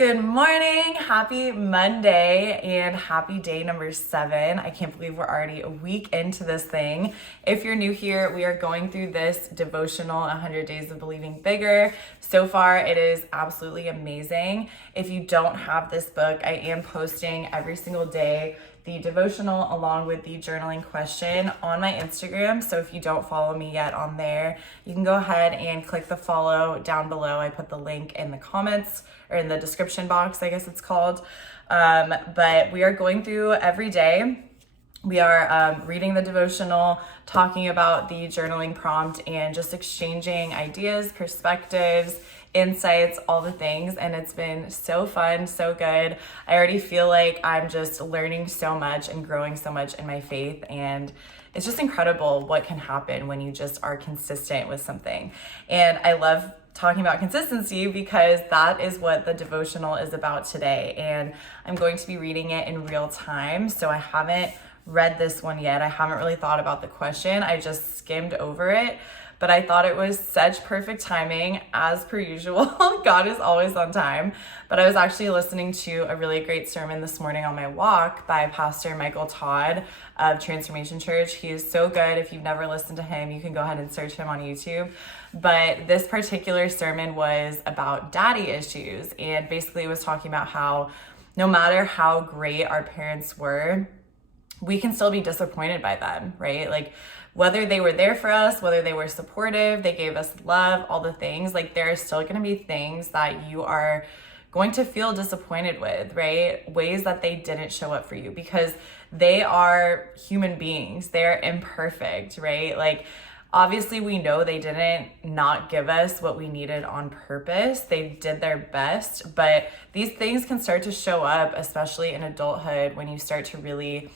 Good morning, happy Monday, and happy day number 7. I can't believe we're already a week into this thing. If you're new here, we are going through this devotional, 100 Days of Believing Bigger. So far, it is absolutely amazing. If you don't have this book, I am posting every single day the devotional along with the journaling question on my Instagram. So if you don't follow me yet on there, you can go ahead and click the follow down below. I put the link in the comments or in the description box, I guess it's called. But we are going through every day. We are reading the devotional, talking about the journaling prompt, and just exchanging ideas, perspectives, insights, all the things. And it's been so fun, so good. I already feel like I'm just learning so much and growing so much in my faith. And it's just incredible what can happen when you just are consistent with something. And I love talking about consistency because that is what the devotional is about today. And I'm going to be reading it in real time. So I haven't read this one yet. I haven't really thought about the question. I just skimmed over it, but I thought it was such perfect timing as per usual. God is always on time. But I was actually listening to a really great sermon this morning on my walk by Pastor Michael Todd of Transformation Church. He is so good. If you've never listened to him, you can go ahead and search him on YouTube. But this particular sermon was about daddy issues, and basically it was talking about how no matter how great our parents were, we can still be disappointed by them, right? Like whether they were there for us, whether they were supportive, they gave us love, all the things, like there are still going to be things that you are going to feel disappointed with, right? Ways that they didn't show up for you because they are human beings. They're imperfect, right? Like obviously we know they didn't not give us what we needed on purpose. They did their best, but these things can start to show up, especially in adulthood, when you start to really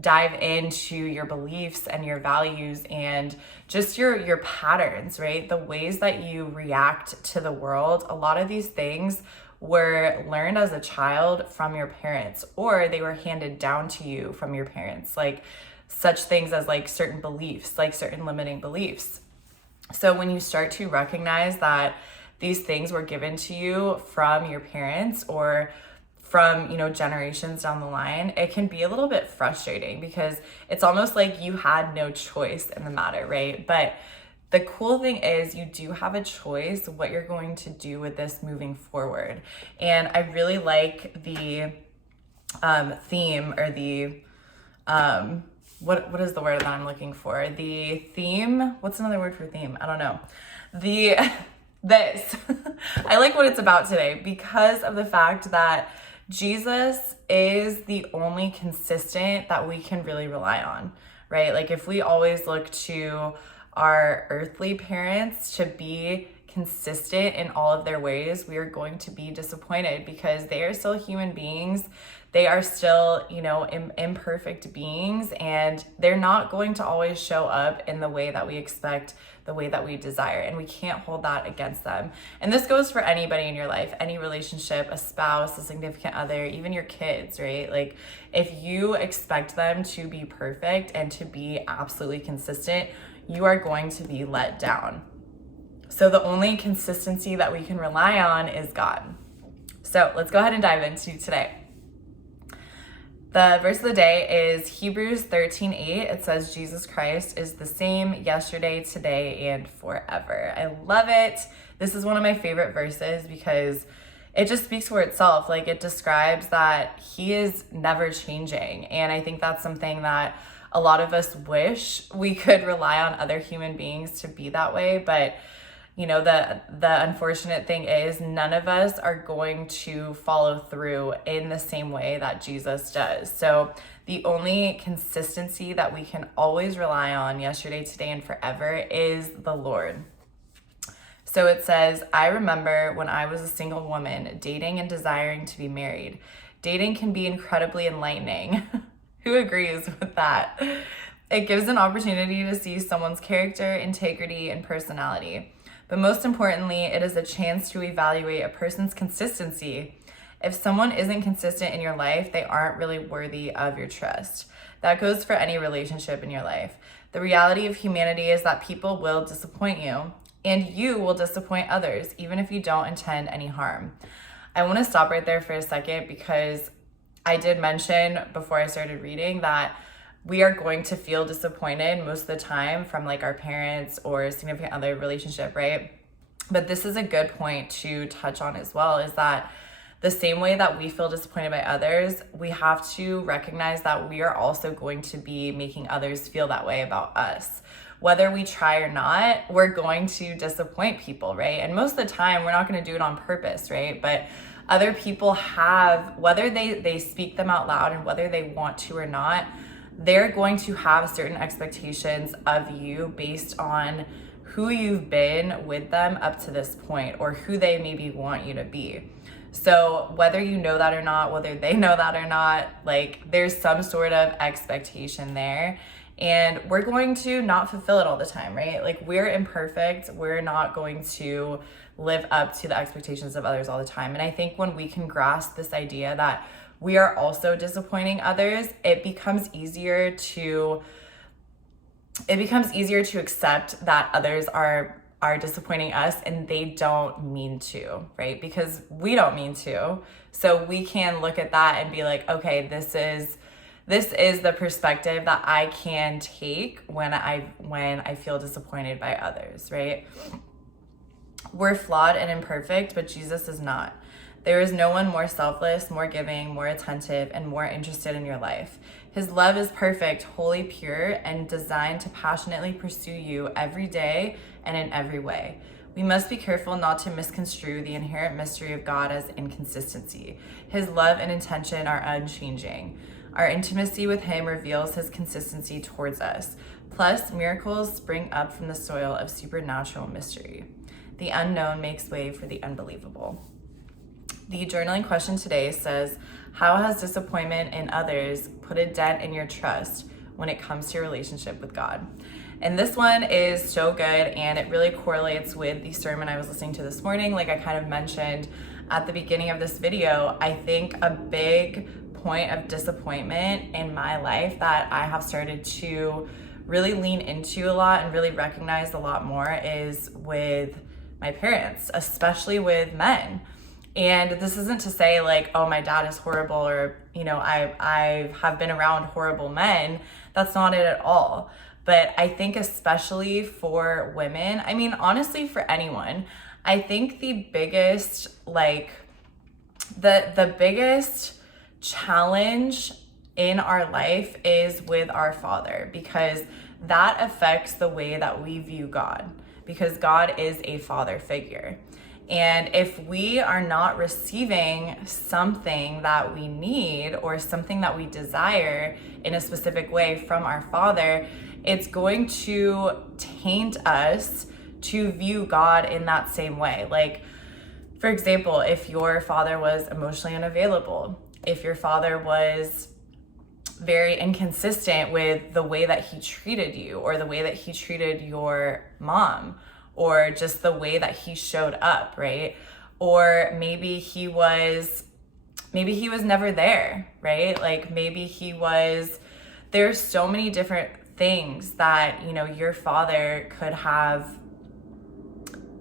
dive into your beliefs and your values and just your patterns, right? The ways that you react to the world. A lot of these things were learned as a child from your parents, or they were handed down to you from your parents, like such things as like certain beliefs, like certain limiting beliefs. So when you start to recognize that these things were given to you from your parents or from, generations down the line, it can be a little bit frustrating because it's almost like you had no choice in the matter, right? But the cool thing is you do have a choice what you're going to do with this moving forward. And I really like the theme or the, what is the word that I'm looking for? The theme, what's another word for theme? I don't know. This, I like what it's about today because of the fact that Jesus is the only consistent that we can really rely on, right? Like if we always look to our earthly parents to be consistent in all of their ways, we are going to be disappointed because they are still human beings. They are still, imperfect beings, and they're not going to always show up in the way that we expect, the way that we desire, and we can't hold that against them. And this goes for anybody in your life, any relationship, a spouse, a significant other, even your kids, right? Like if you expect them to be perfect and to be absolutely consistent, you are going to be let down. So the only consistency that we can rely on is God. So let's go ahead and dive into today. The verse of the day is Hebrews 13:8. It says, Jesus Christ is the same yesterday, today, and forever. I love it. This is one of my favorite verses because it just speaks for itself. Like it describes that he is never changing. And I think that's something that a lot of us wish we could rely on other human beings to be that way. But the unfortunate thing is none of us are going to follow through in the same way that Jesus does. So the only consistency that we can always rely on yesterday, today, and forever is the Lord. So it says, I remember when I was a single woman dating and desiring to be married. Dating can be incredibly enlightening. Who agrees with that? It gives an opportunity to see someone's character, integrity, and personality. But most importantly, it is a chance to evaluate a person's consistency. If someone isn't consistent in your life, they aren't really worthy of your trust. That goes for any relationship in your life. The reality of humanity is that people will disappoint you, and you will disappoint others, even if you don't intend any harm. I want to stop right there for a second, because I did mention before I started reading that we are going to feel disappointed most of the time from like our parents or significant other relationship, right? But this is a good point to touch on as well, is that the same way that we feel disappointed by others, we have to recognize that we are also going to be making others feel that way about us. Whether we try or not, we're going to disappoint people, right? And most of the time, we're not going to do it on purpose, right? But other people have, whether they speak them out loud and whether they want to or not, they're going to have certain expectations of you based on who you've been with them up to this point, or who they maybe want you to be. So whether you know that or not, whether they know that or not, like there's some sort of expectation there, and we're going to not fulfill it all the time, right? Like we're imperfect. We're not going to live up to the expectations of others all the time. And I think when we can grasp this idea that we are also disappointing others, it becomes easier to accept that others are disappointing us and they don't mean to, right? Because we don't mean to. So we can look at that and be like, okay, this is the perspective that I can take when I feel disappointed by others, right? We're flawed and imperfect, but Jesus is not. There is no one more selfless, more giving, more attentive, and more interested in your life. His love is perfect, wholly pure, and designed to passionately pursue you every day and in every way. We must be careful not to misconstrue the inherent mystery of God as inconsistency. His love and intention are unchanging. Our intimacy with him reveals his consistency towards us. Plus, miracles spring up from the soil of supernatural mystery. The unknown makes way for the unbelievable. The journaling question today says, how has disappointment in others put a dent in your trust when it comes to your relationship with God? And this one is so good, and it really correlates with the sermon I was listening to this morning. Like I kind of mentioned at the beginning of this video, I think a big point of disappointment in my life that I have started to really lean into a lot and really recognize a lot more is with my parents, especially with men. And this isn't to say like, oh, my dad is horrible, or, you know, I have been around horrible men. That's not it at all. But I think especially for women, I mean, honestly, for anyone, I think the biggest, like, the biggest challenge in our life is with our Father, because that affects the way that we view God, because God is a father figure. And if we are not receiving something that we need or something that we desire in a specific way from our Father, it's going to taint us to view God in that same way. Like, for example, if your father was emotionally unavailable, if your father was very inconsistent with the way that he treated you, or the way that he treated your mom, or just the way that he showed up, right? Or maybe he was never there, right? Like there's so many different things that, you know, your father could have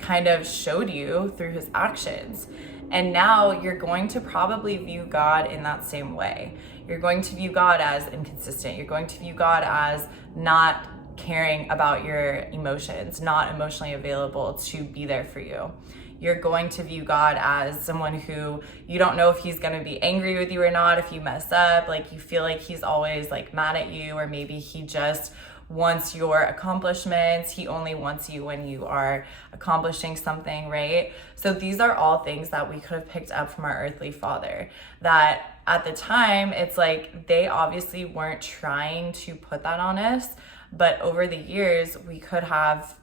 kind of showed you through his actions. And now you're going to probably view God in that same way. You're going to view God as inconsistent. You're going to view God as not caring about your emotions, not emotionally available to be there for you. You're going to view God as someone who you don't know if he's going to be angry with you or not if you mess up. Like, you feel like he's always like mad at you, or maybe he just wants your accomplishments. He only wants you when you are accomplishing something, right? So these are all things that we could have picked up from our earthly father, that at the time, it's like they obviously weren't trying to put that on us, but over the years, we could have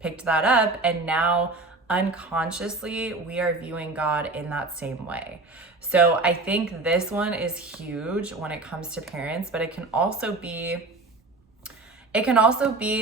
picked that up, and now unconsciously, we are viewing God in that same way. So I think this one is huge when it comes to parents, but it can also be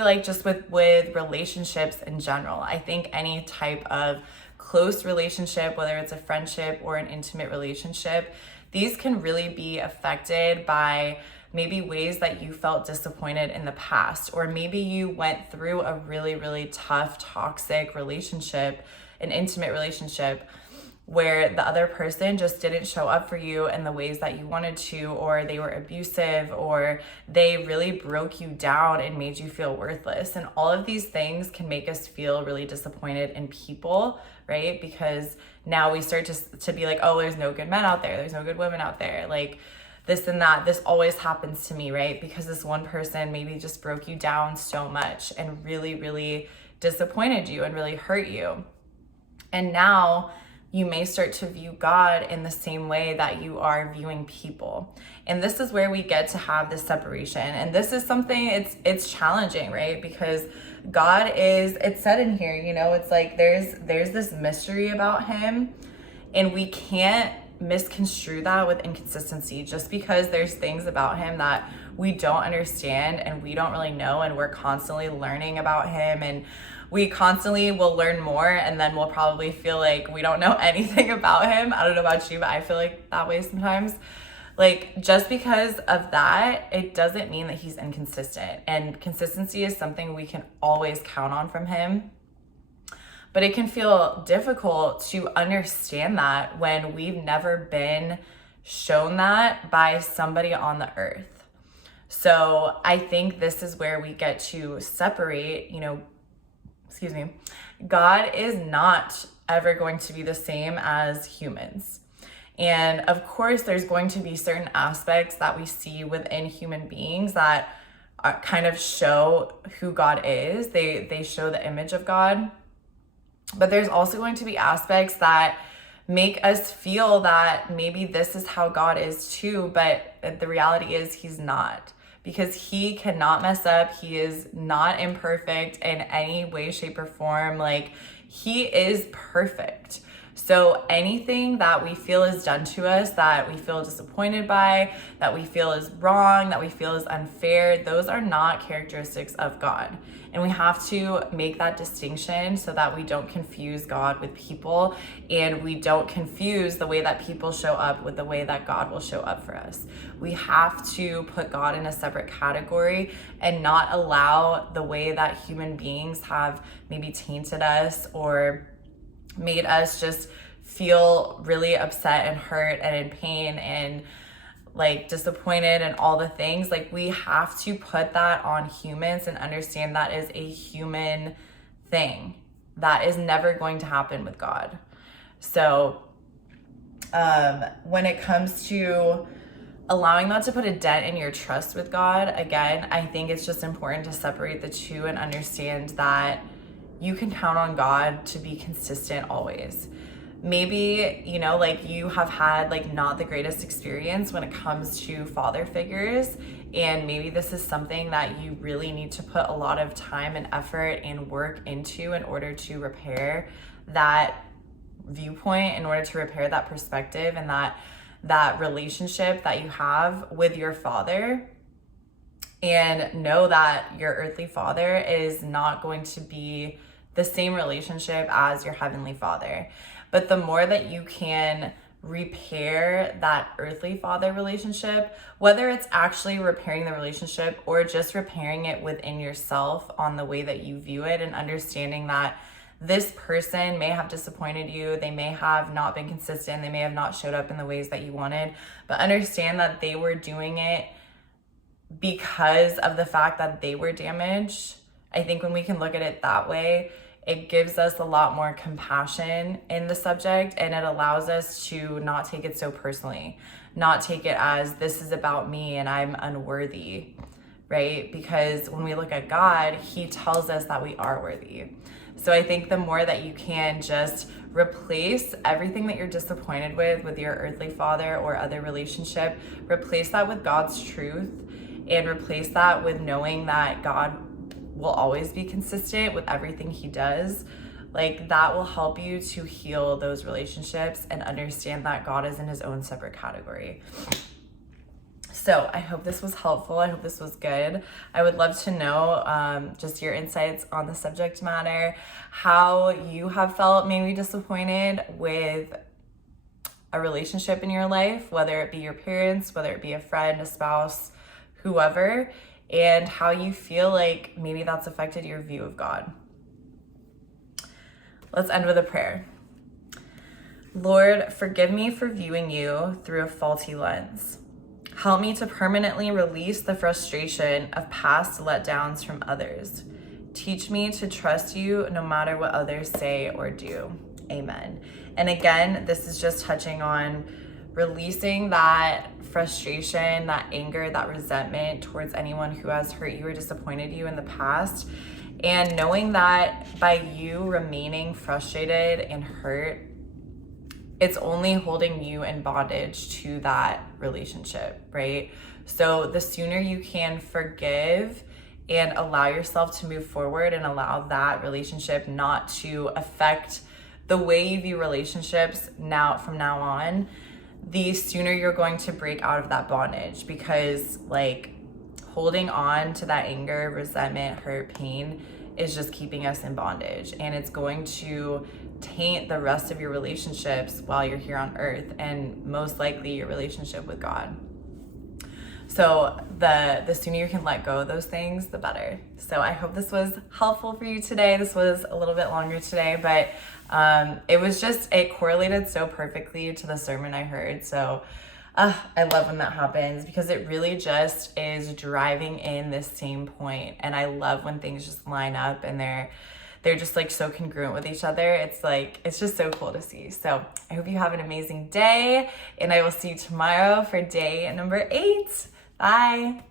like just with relationships in general. I think any type of close relationship, whether it's a friendship or an intimate relationship, these can really be affected by maybe ways that you felt disappointed in the past, or maybe you went through a really, really tough, toxic relationship, an intimate relationship, where the other person just didn't show up for you in the ways that you wanted to, or they were abusive, or they really broke you down and made you feel worthless. And all of these things can make us feel really disappointed in people, right? Because now we start to be like, oh, there's no good men out there. There's no good women out there. Like this and that, this always happens to me, right? Because this one person maybe just broke you down so much and really, really disappointed you and really hurt you. And now you may start to view God in the same way that you are viewing people. And this is where we get to have this separation. And this is something, it's challenging, right? Because God is, it's said in here, you know, it's like there's this mystery about him, and we can't misconstrue that with inconsistency. Just because there's things about him that we don't understand and we don't really know, and we're constantly learning about him, and we constantly will learn more, and then we'll probably feel like we don't know anything about him. I don't know about you, but I feel like that way sometimes. Like, just because of that, it doesn't mean that he's inconsistent. And consistency is something we can always count on from him. But it can feel difficult to understand that when we've never been shown that by somebody on the earth. So I think this is where we get to separate, God is not ever going to be the same as humans. And of course, there's going to be certain aspects that we see within human beings that kind of show who God is. They show the image of God. But there's also going to be aspects that make us feel that maybe this is how God is too, but the reality is he's not. Because he cannot mess up. He is not imperfect in any way, shape, or form. Like, he is perfect. So anything that we feel is done to us, that we feel disappointed by, that we feel is wrong, that we feel is unfair, those are not characteristics of God. And we have to make that distinction so that we don't confuse God with people, and we don't confuse the way that people show up with the way that God will show up for us. We have to put God in a separate category and not allow the way that human beings have maybe tainted us or made us just feel really upset and hurt and in pain and like disappointed and all the things. Like, we have to put that on humans and understand that is a human thing. That is never going to happen with God. So when it comes to allowing that to put a dent in your trust with God, again, I think it's just important to separate the two and understand that you can count on God to be consistent always. Maybe, like you have had like not the greatest experience when it comes to father figures, and maybe this is something that you really need to put a lot of time and effort and work into in order to repair that viewpoint, in order to repair that perspective and that relationship that you have with your father. And know that your earthly father is not going to be the same relationship as your heavenly father. But the more that you can repair that earthly father relationship, whether it's actually repairing the relationship or just repairing it within yourself on the way that you view it, and understanding that this person may have disappointed you, they may have not been consistent, they may have not showed up in the ways that you wanted, but understand that they were doing it because of the fact that they were damaged. I think when we can look at it that way, it gives us a lot more compassion in the subject, and it allows us to not take it so personally, not take it as this is about me and I'm unworthy, right? Because when we look at God, he tells us that we are worthy. So I think the more that you can just replace everything that you're disappointed with your earthly father or other relationship, replace that with God's truth, and replace that with knowing that God will always be consistent with everything he does, like that will help you to heal those relationships and understand that God is in his own separate category. So I hope this was helpful. I hope this was good. I would love to know just your insights on the subject matter, how you have felt maybe disappointed with a relationship in your life, whether it be your parents, whether it be a friend, a spouse, whoever, and how you feel like maybe that's affected your view of God. Let's end with a prayer. Lord, forgive me for viewing you through a faulty lens. Help me to permanently release the frustration of past letdowns from others. Teach me to trust you no matter what others say or do. Amen. And again, this is just touching on releasing that frustration, that anger, that resentment towards anyone who has hurt you or disappointed you in the past. And knowing that by you remaining frustrated and hurt, it's only holding you in bondage to that relationship, right? So the sooner you can forgive and allow yourself to move forward and allow that relationship not to affect the way you view relationships from now on, the sooner you're going to break out of that bondage. Because like holding on to that anger, resentment, hurt, pain is just keeping us in bondage, and it's going to taint the rest of your relationships while you're here on earth, and most likely your relationship with God. So the sooner you can let go of those things, the better. So I hope this was helpful for you today. This was a little bit longer today, but it correlated so perfectly to the sermon I heard. So I love when that happens, because it really just is driving in this same point. And I love when things just line up and they're just like so congruent with each other. It's just so cool to see. So I hope you have an amazing day, and I will see you tomorrow for day number 8. Bye.